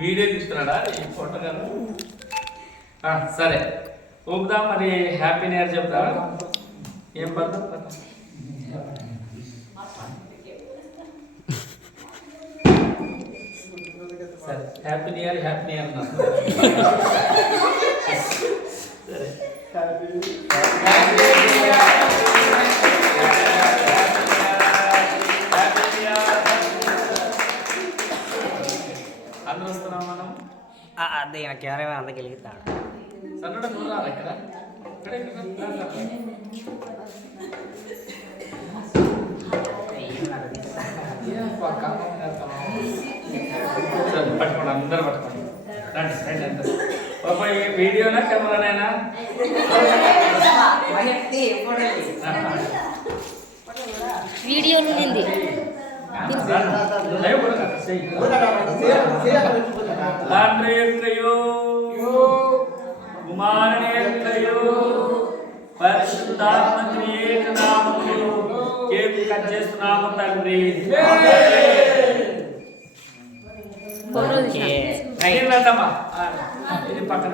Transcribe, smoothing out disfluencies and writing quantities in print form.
Video తీస్తున్నాడా ఈ photo గారు? సరే ఊపుదాం. మరి హ్యాపీ న్యూ ఇయర్ చెప్తారా? ఏం పడతాం? సరే happy new year, happy new year అన్నా. సరే అందరూ వస్తున్నాం మనం. అదే కెమెరా అందరికి వెలిగిస్తాడు. సన్నడ చూడాలి ఇక్కడ. పట్టుకోండి, అందరూ పట్టుకోండి. రండి రండి అందరూ. పాప వీడియోనా కెమెరానైనా? వీడియోలో ఉంది. తండ్రి యొక్కయో కుమారుని యొక్కయో పరిశుద్ధాత్మ ఏకనామములో కేక్ కట్ చేస్తున్నాము తండ్రి. ఇది పక్కన